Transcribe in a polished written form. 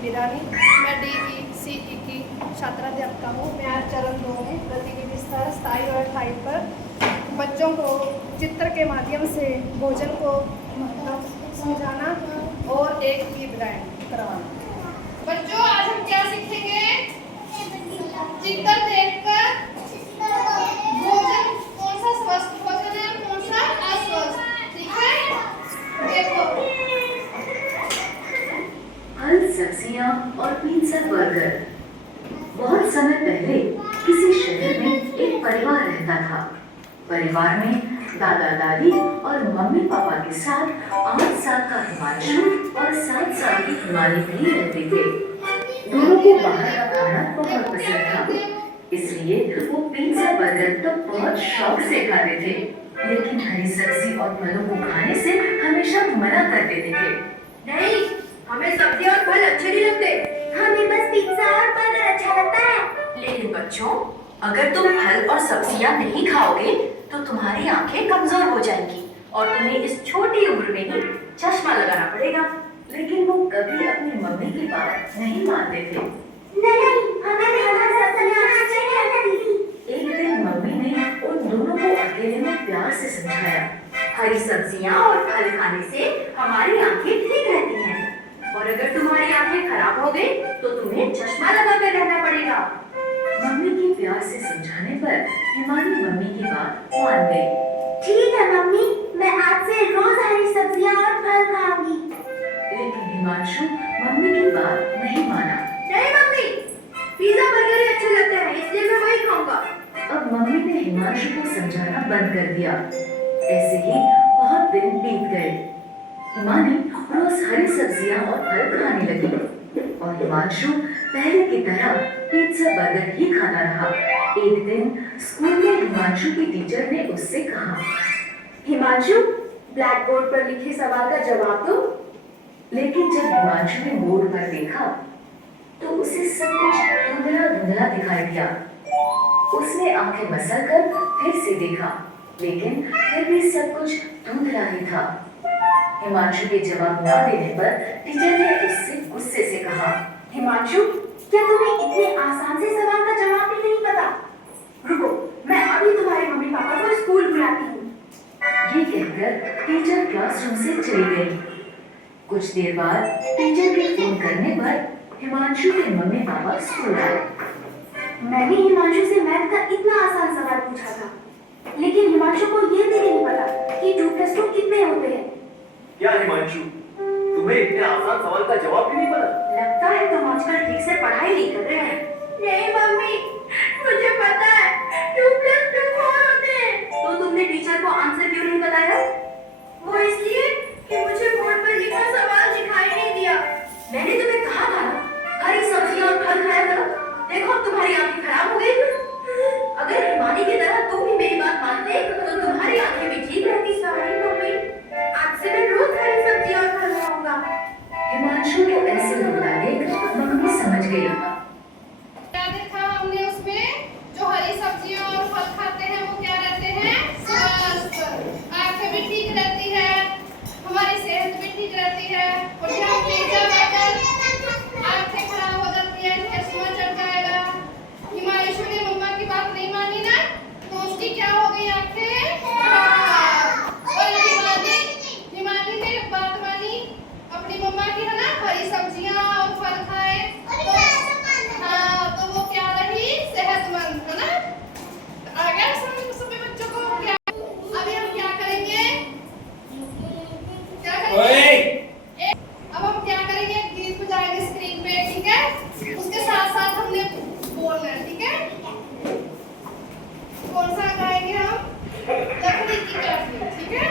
वीरानी। मैं DECE की छात्राध्यापिका हूँ। मैं आज चरण 2 में गतिविधि स्तर 27 और 28 पर बच्चों को चित्र के माध्यम से भोजन को मतलब समझाना और एक गीत गायन करवाना। बच्चों आज हम क्या सीखेंगे? चित्र देखकर भोजन कौन सा स्वस्थ भोजन है, कौन सा अस्वस्थ, ठीक है? देखो, फल, सब्जियां और पिज्जा, बर्गर। बहुत समय पहले किसी शहर में एक परिवार रहता था। परिवार में दादा दादी और मम्मी पापा के साथ 8 साल का हिमांशु और 7 साल की हिमानी भी रहते थे। दोनों को बाहर का खाना बहुत पसंद था, इसलिए वो पिज्जा बर्गर तो बहुत शौक से खाते थे, लेकिन हरी सब्जी और फलों को खाने से हमेशा मना कर देते थे। नहीं, हमें सब्जी और फल अच्छे नहीं लगते, हमें बस पिज्जा और बर्गर अच्छा लगता है। लेकिन बच्चों, अगर तुम फल और सब्जियां नहीं खाओगे तो तुम्हारी आंखें कमजोर हो जाएंगी और तुम्हें इस छोटी उम्र में ही चश्मा लगाना पड़ेगा। लेकिन वो कभी अपनी मम्मी की बात नहीं मानते थे। नहीं, हमें फल और सब्जियां अच्छी नहीं लगती। एक दिन मम्मी ने उन दोनों को अकेले में प्यार से समझाया। हरी सब्जियां और फल खाने से हमारी आंखें ठीक रहती हैं और अगर तुम्हारी आंखें खराब हो गई तो तुम्हें चश्मा लगाकर रहना पड़ेगा। मम्मी के प्यार से समझाने पर हिमानी मम्मी की बात मान गई। ठीक है मम्मी, मैं आज से रोज हरी सब्जियां और फल खाऊंगी। लेकिन हिमांशु मम्मी की बात नहीं माना। नहीं मम्मी, पिज्जा बर्गर ही अच्छे लगते हैं, इसलिए मैं वही खाऊंगा। अब मम्मी ने हिमांशु को समझाना बंद कर दिया। ऐसे ही बहुत दिन बीत गए। हिमानी रोज हरी सब्जियां और फल खाने लगी और हिमांशु पहले की तरह पिज्जा बर्गर ही खाता रहा। एक दिन स्कूल में हिमांशु की टीचर ने उससे कहा, हिमांशु, ब्लैक बोर्ड पर लिखे सवाल का जवाब दो। लेकिन जब हिमांशु ने बोर्ड पर देखा तो उसे सब कुछ धुंधला धुंधला दिखाई दिया। उसने आंखें मसलकर फिर से देखा, लेकिन फिर भी सब कुछ धुंधला ही था। हिमांशु के जवाब न देने पर टीचर ने उससे गुस्से से कहा, हिमांशु, क्या तुम्हें इतने आसान से सवाल का जवाब भी नहीं पता? रुको, मैं अभी तुम्हारे मम्मी पापा को स्कूल बुलाती हूँ। ये कहकर टीचर क्लासरूम से चली गई। कुछ देर बाद टीचर के फोन करने पर हिमांशु के मम्मी पापा स्कूल आए। मैंने हिमांशु से मैथ का इतना आसान सवाल पूछा था, लेकिन हिमांशु को ये भी नहीं पता कि 2 + 2 कितने होते हैं। क्या हिमांशु, तुम्हें इतने आसान सवाल का जवाब भी नहीं पता? लगता है तुम आजकल ठीक से पढ़ाई नहीं कर रहे हैं। नहीं मम्मी, मुझे पता है 2 + 2 4 होते हैं। तो तुमने टीचर को आंसर क्यों नहीं बताया? वो इसलिए कि मुझे बोर्ड पर लिखा सवाल दिखाई नहीं दिया। मैंने तुम्हें कहा था ना, हरी सब्जियां और फल खाया करो। देखो अब तुम्हारी आंखें खराब हो गई। अगर हिमानी की तरह तुम भी मेरी बात मानते तो तुम्हारी आंखें भी ठीक रहती। सॉरी मम्मी, आज से मैं रोज हरी सब्जियां और फल खाऊंगा। हिमांशु को ऐसे बोलता देख मम्मी समझ गई। क्या देखा हमने उसमें? जो हरी सब्जियां और फल खाते हैं वो क्या रहते हैं? स्वस्थ। आंखें भी ठीक रहती है, हमारी सेहत भी ठीक रहती है। और जब हम पिज्जा खाकर आंखें खराब हो जाती है, चश्मा चढ़ जाएगा। हिमांशु ने मम्मा की बात नहीं मानी ना, तो उसकी क्या हो गई? आंखें खराब। और हिमानी ने बात मानी अपनी मम्मा की, है ना, हरी सब्जियां और फल खाए तो हाँ, तो वो क्या रही? सेहतमंद, है ना? आ गया समझ सभी बच्चों को? क्या अभी हम क्या करेंगे? क्या करेंगे? अब हम क्या करेंगे? गीत बजाएंगे स्क्रीन पे, ठीक है? उसके साथ साथ हमने बोलना है, ठीक है? कौन सा गाएंगे हम? लकड़ी की काठी, ठीक है?